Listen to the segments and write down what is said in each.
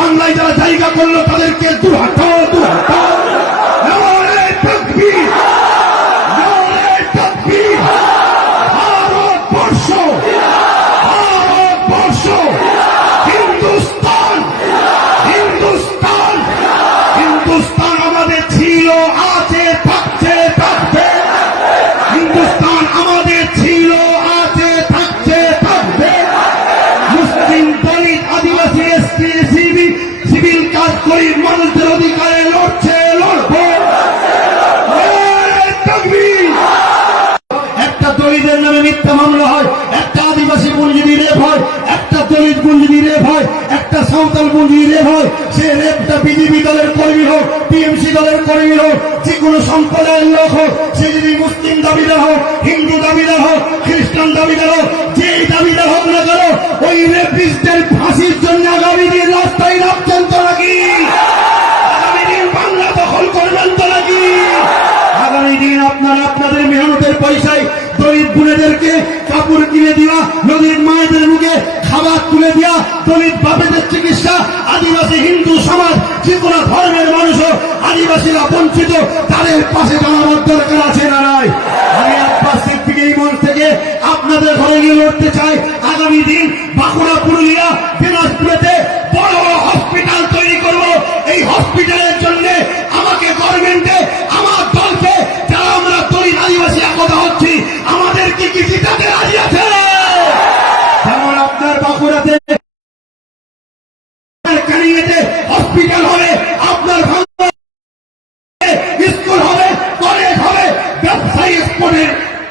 বাংলায় যারা জায়গা করল তাদেরকে সাঁওতাল রেপ হয় সে রেপটা বিজেপি দলের কর্মী হোক, টিএমসি দলের কর্মী হোক যে কোনো সম্প্রদায়ের লোক হোক, সে যদি মুসলিম দাবিদার হোক, হিন্দু দাবিদার হোক, খ্রিস্টান দাবিদার হোক, যেই দাবিদার হোক না কেন, ওই রেপিস্টের ফাঁসির জন্য আগামী দিন রাস্তায় নামছেন তো নাকি? আগামী দিন বাংলা দখল করবেন তো নাকি? আগামী দিন আপনারা আপনাদের মেহনতের পয়সায় দলিত বোনেদেরকে কাপড় কিনে দেওয়া, নদীর মায়েদের মুখে খাবার তুলে দেওয়া দলিত বাপেদের চিকিৎসা, আদিবাসী হিন্দু সমাজ, যে কোনো ধর্মের মানুষও আদিবাসীরা বঞ্চিত, তাদের পাশে দাঁড়ানোর দরকার আছে না নাই? আমি আব্বাস থেকে এই মঞ্চ থেকে আপনাদের ঘরে নিয়ে লড়তে চাই। আগামী দিন বাঁকুড়া, পুরুলিয়া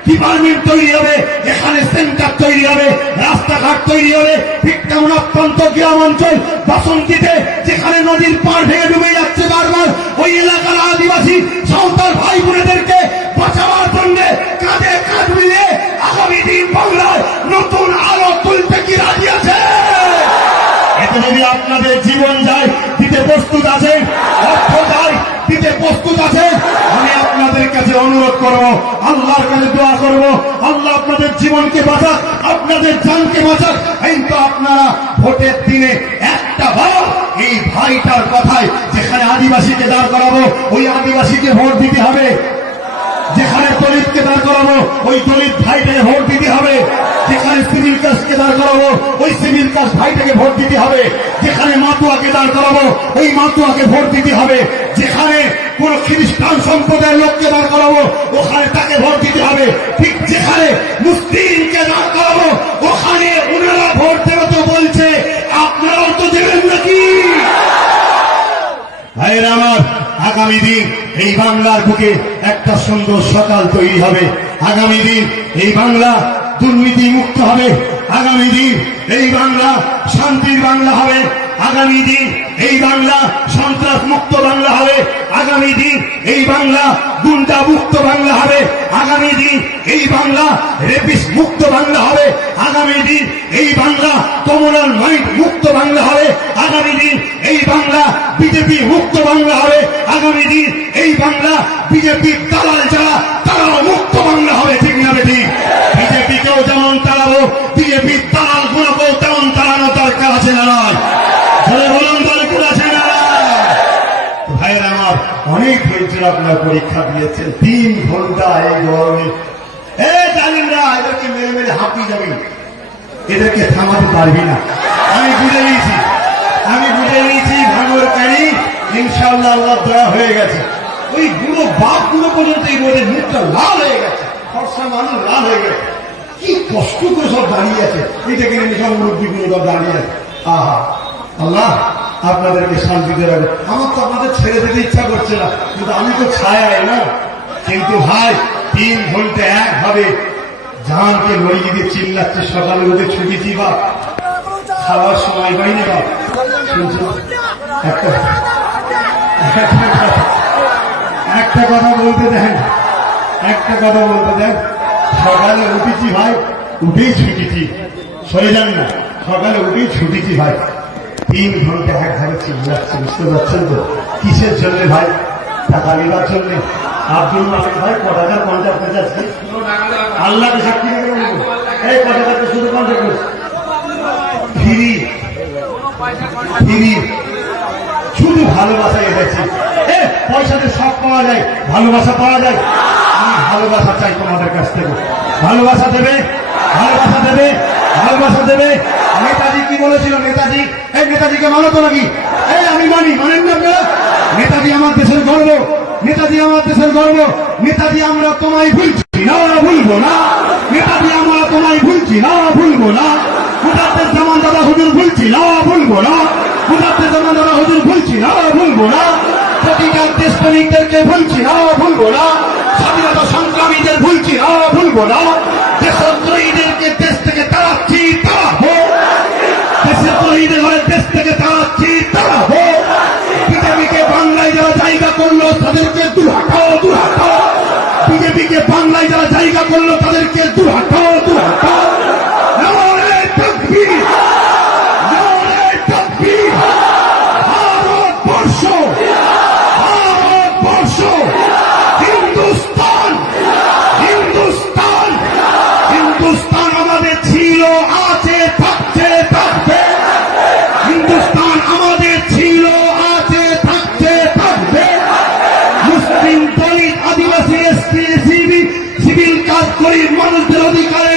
ডিপার্টমেন্ট তৈরি হবে, এখানে সেন্টার তৈরি হবে, রাস্তাঘাট তৈরি হবে। ঠিক তেমন অত্যন্ত গ্রাম অঞ্চল, বাসন্তীতে যেখানে নদীর পাড় ভেঙে ডুবে যাচ্ছে বারবার, ওই এলাকার আদিবাসী সাঁওতাল ভাই বোনেদেরকে বাঁচাবার জন্য কাঁধে কাঁধ মিলিয়ে আগামী দিন বাংলায় নতুন আলো তুলতে কি রাজি আছে? এতে যদি আপনাদের জীবন যায়, দিতে প্রস্তুত আছে, অর্থ যায়, দিতে প্রস্তুত আছে, আমি আপনাদের কাছে অনুরোধ করব, আল্লাহর কাছে দোয়া করব, আল্লাহ আপনাদের জীবনকে বাঁচাক, আপনাদের জানকে বাঁচাক। কিন্তু আপনারা ভোটের দিনে একটা ভাব এই ভাইটার কথায় যেখানে আদিবাসীকে দাঁড় করাবো, ওই আদিবাসীকে ভোট দিতে হবে। যেখানে দলিতকে দাঁড় করাবো, ওই দলিত ভাইটাকে ভোট দিতে হবে। যেখানে সিভিল কাজকে দাঁড় করাবো, ওই সিভিল কাজ ভাইটাকে ভোট দিতে হবে। যেখানে মাতুয়াকে দাঁড় করাবো, ওই মাতুয়াকে ভোট দিতে হবে। যেখানে কোন খ্রিস্টান সম্প্রদায়ের লোককে দাঁড় করাবো, ওখানে তাকে ভোট দিতে হবে। ঠিক যেখানে মুসলিমকে দাঁড় করাবো, ওখানে ওনারা ভোট দেবে তো বলছে, আপনারাও তো দেবেন নাকি? আমার, আগামী দিন এই বাংলার বুকে একটা সুন্দর সকাল তৈরি হবে। আগামী দিন এই বাংলা দুর্নীতি মুক্ত হবে। আগামী দিন এই বাংলা, শান্তির বাংলা হবে। আগামী দিন এই বাংলা, সন্ত্রাস মুক্ত বাংলা হবে। আগামী দিন এই বাংলা, গুন্ডা মুক্ত বাংলা হবে। আগামী দিন এই বাংলা রেপিস মুক্ত বাংলা হবে। আগামী দিন এই বাংলা কমনাল মাইন্ড মুক্ত বাংলা হবে। আগামী দিন এই বাংলা, বিজেপি মুক্ত বাংলা হবে। আগামী দিন এই বাংলা, বিজেপি অনেক আপনার পরীক্ষা দিয়েছেন। তিন ঘণ্টা এই গরমে। মেরে মেরে হাঁপিয়ে থামাতে পারবি না। আমি বুঝে নিয়েছি। আমি বুঝে নিয়েছি, ভাঙর কানি ইনশাল্লাহ আল্লাহ দয়া হয়ে গেছে। ওই বাপগুলো পর্যন্ত এই মুখটা লাল হয়ে গেছে। মানুষ লাল হয়ে গেছে। কি কষ্ট করে সব দাঁড়িয়ে আছে। সব মুরব্বী গুলো সব দাঁড়িয়ে আছে। আহা, আল্লাহ। আপনাদেরকে শান্তিতে রাখবে আমার তো আপনাদের ছেড়ে দিতে ইচ্ছা করছে না, কিন্তু আমি তো ছায় না। কিন্তু ভাই, তিন ঘণ্টা এক একভাবে জানকে লড়িয়ে দিয়ে চিল্লাচ্ছে, সকালে উঠে ছুটিছি বা খাওয়ার সময় পাইনি বা একটা একটা কথা- বলতে দেন। একটা কথা বলতে দেন। সকালে উঠেছি ভাই, উঠেই ছুটেছি সরে যান না। সকালে উঠেই ছুটেছি ভাই? তিন ঘণ্টা একভাবে চিল্লাচ্ছে বুঝতে পারছেন তো কিসের জন্য ভাই? টাকা নেবার জন্য। আব্দুল মালিক ভাই, ক টাকা পঞ্চাশ আল্লাহকে সাক্ষী এই ক টাকা শুধু পঞ্চাশ ফ্রি। ফিরি। শুধু ভালোবাসা পয়সাতে সব পাওয়া যায়, ভালোবাসা পাওয়া যায়। আমি ভালোবাসা চাই তোমাদের কাছ থেকে। ভালোবাসা দেবে ভালোবাসা দেবে ভালোবাসা দেবে। বলেছিল নেতাজি, এই নেতাজিকে মানো তো নাকি? এই, আমি মানি। মানেন না আপনারা? নেতাজি আমার দেশের গর্ব। নেতাজি আমার দেশের গর্ব। নেতাজি, আমরা তোমায় ভুলছি। না, ভুলবো না। নেতাজি, আমরা তোমায় ভুলছি। না, ভুলবো না। মুজাদ্দের জামান দাদা হুজুর ভুলছি। না, ভুলবো না। মুজাদ্দের জামান দাদা হুজুর ভুলছি। না, ভুলবো না। প্রতিকার দেশপ্রেমিকদেরকে ভুলছি। না, ভুলবো না। স্বাধীনতা সংগ্রামীদের ভুলছি। না, ভুলবো না। দেশদ্রোহীদেরকে দেশ থেকে তাড়াচ্ছি তাড়াবো দেশদ্রোহীদের ঘরে দেশ থেকে তাড়াচ্ছি তাড়াবো বিজেপিকে বাংলায় যারা জায়গা করল তাদেরকে দু হাটাও দু হাটাও বিজেপিকে বাংলায় যারা জায়গা করল তাদেরকে করে মানুষদের অধিকার